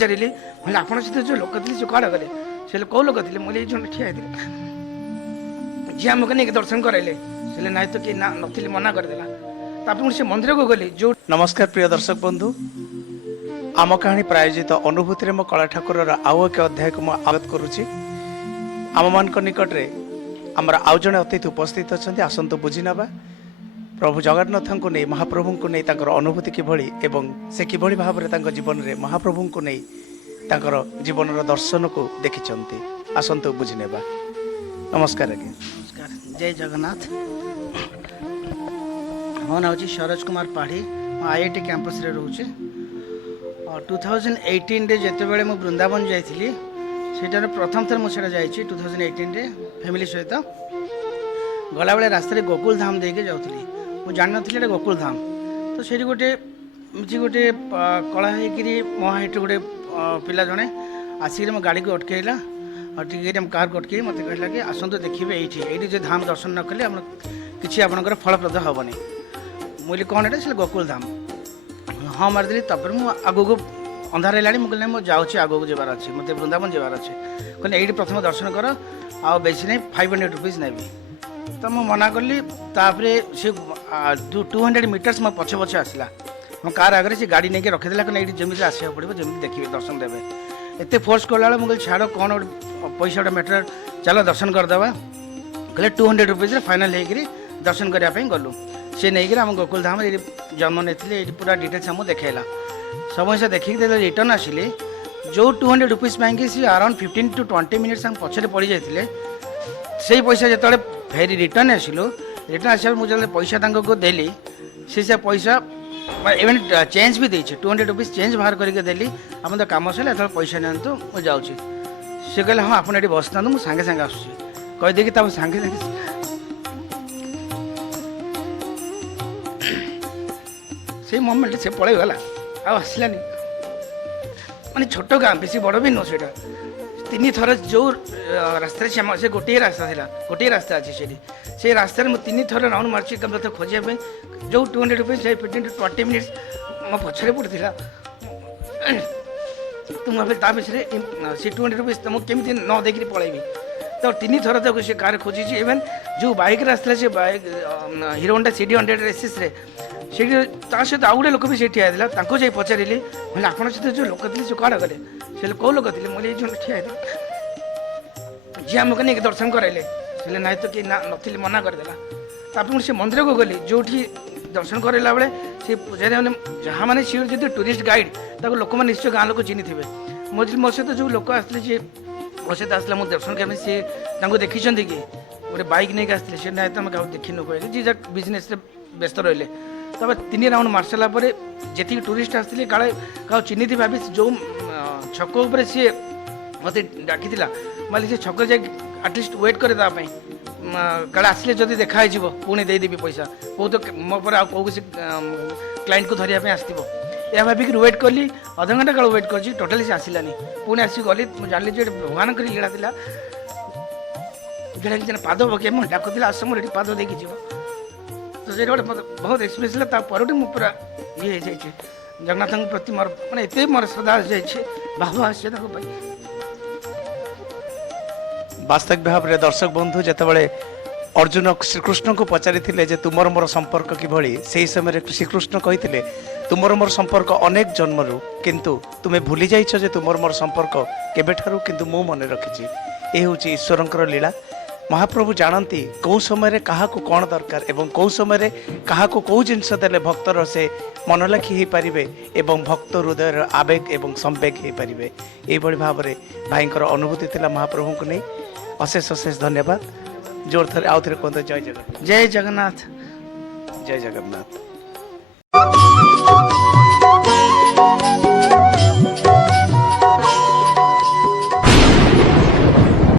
पचारे आप सहित जो लोक थे कौन गले से कौ लोक थे मुझे जो ठिया जी आमको नहीं दर्शन कराइले से ना तो कि ना नी मना करदेला तापर से मंदिर को गली जो। नमस्कार प्रिय दर्शक बंधु आम कहानी प्रायोजित अनुभूति मो कला ठाकुर आउ एक अध्याय को आगत करुच्ची आम मान निकट में आमर आउ जड़े अतिथि उपस्थित अच्छा आसतु बुझी ना प्रभु जगन्नाथ को नहीं महाप्रभु को नहीं अनुभूति किभली एवं से किभली भाव में जीवन में महाप्रभु को नहीं जीवन दर्शन को देखी आसतु बुझी ना। नमस्कार आज्ञा। नमस्कार, जय जगन्नाथ। मो ना सरोज कुमार पाढ़ी आईआईटी कैंपस रे रोचे और 2018 रे जेते बेले मु वृंदावन जाइथिली सेटार प्रथम थर मु सेटा जाइछि 2018 रे फैमिली सहित गला बेले रास्ता गोकुल धाम देके जाउथली मु जान नथिले गोकुल धाम तो सेठी गोटे गोटे कला होकरी मो हाइट गोटे पिला जड़े आसिक मो गाड़ी को अटकैला और टिकेट कार को अटकई मत कहला कि आसतु देखिए ये जो धाम दर्शन न कले किसी आपंकर फलप्रद हेनी मुझे कौन एटा से गोकुल धाम हाँ मारिदेली तपर मु आगो अंधार है मुझे मुझे जाऊँगी आगो जबार अच्छे मत वृंदावन जबार अच्छे कहले ये प्रथम दर्शन कर आ बेसी नहीं 500 रुपीज नेबी तो मुझे मना कली सी 200 मीटर्स मो पछे पछे आसला मो कार आगे से गाड़ी नहीं रखीदेला कहना ये जमी आसा पड़ो जमी देखिए दर्शन देवे एत फोर्स कला मुझे छाड़ कौन पैसा गोटे मैटर चलो दर्शन करदे कहले 200 रुपीज फाइनाल होकर दर्शन करने गलु सी नहीं आम गोकुल धाम ये जन्म नहीं पूरा डिटेल्स आमको देखला समस्या देखिक रिटर्न आसिले जो 200 रुपीज पाई सी अराउंड 15 to 20 मिनिट्स पछरे पड़ जाते से पैसा जो फेरी रिटर्न आसिलु रिटर्न आस मुझे पैसा को देली से पैसा इवेन चेंज भी देती 200 रुपीज चेंज बाहर करके देली आप तो कम सर ये पैसा नियंतु मुझे जाऊँगी सी कहले हाँ आप ये बस था मुझे सांगे सांगे आसूँ कहीदेकी सांगे सांगे से मोमेंट से पलैगला आसलानी माने छोट गाँ बेस बड़ भी नुह से तीन थर जो रास्ता से गोटे रास्ता था गोटे रास्ता अच्छे से रास्तार मुझे तीन थर राउंड मार्च मतलब खोजापी जो 200 रुपीज 15 to 20 मिनिट्स मो पछरे पड़ता तो मुझे विषय से 200 रुपीज तुमको केमी न देखी पलैबी तो तीन थर तक से कार खोजी इवेन जो बाइक रास्ता से bike hero Honda CD100 SS सहित आउ गोटे लोक भी से ठिया जाए पचारे मैंने आप सहित जो लोक थे कौन गले से कौ लोक थे मुझे जो ठिया जी आमको नहीं दर्शन कराइले से ना तो कि ना नी मना करदेला तापर से मंदिर को गली जो दर्शन कराला बेले से पूजारी मैंने जहाँ मैंने सी जो टूरिस्ट गाइड लोक मैंने निश्चय गाँव लोक चिन्ह थे मो सहित जो लोक आसते जी मो सहित आसला मुझे दर्शन करने सी देखी कि गोटे बैक नहीं आसते से ना तो आम देखी नु कहे जी बिजनेस व्यस्त रही तब 3 राउंड मार सारापर जी टूरिस्ट आसते काले क्या चिन्ह भाभी जो छक उपर सी मत डाकी माले से छक जाए आटलिस्ट वेट करे काले आसिले जब देखाई पुणी देदेवी पैसा कौ तो मो पर कौ किसी क्लाइंट को धरने आसो यह भाविक वेट कली अध घंटा काल वेट कर टोटाली से आसलानी पुणी आसिक गली जानी जो भगवान लीला था जोटा पाद पके मुझे डाकुला आस मुझे पाद देकी जीव तो से गोटे बहुत एक्सपीरियंस पर पूरा ये जगन्नाथ प्रति मोर मैंने एत मोर श्रद्धा जाइए भाव आसे वास्तविक भाव में दर्शक बंधु जितेबाला अर्जुन श्रीकृष्ण को पचारि तुमर मोर संपर्क किभली से समय श्रीकृष्ण कहते तुमर मोर संपर्क अनेक जन्मरू किंतु तुम्हें भूली जाइछ जे तुमर मोर संपर्क केबेठारू किंतु मो मन रखिछि ए होछि ईश्वरंकर लीला। महाप्रभु जानती कौ समय क्या कौन दरकार एवं कौ समय क्या कौ जिनस देले भक्तर से मनलाखी हो पारे एवं भक्त हृदय आवेग एवं संवेग हो पारे यही भाव में भाईंकर अनुभूति थिला महाप्रभु को नहीं अशेष अशेष धन्यवाद। जोर थे आउ थे कहते जय जगन्नाथ। जय जगन्नाथ। जय जगन्नाथ।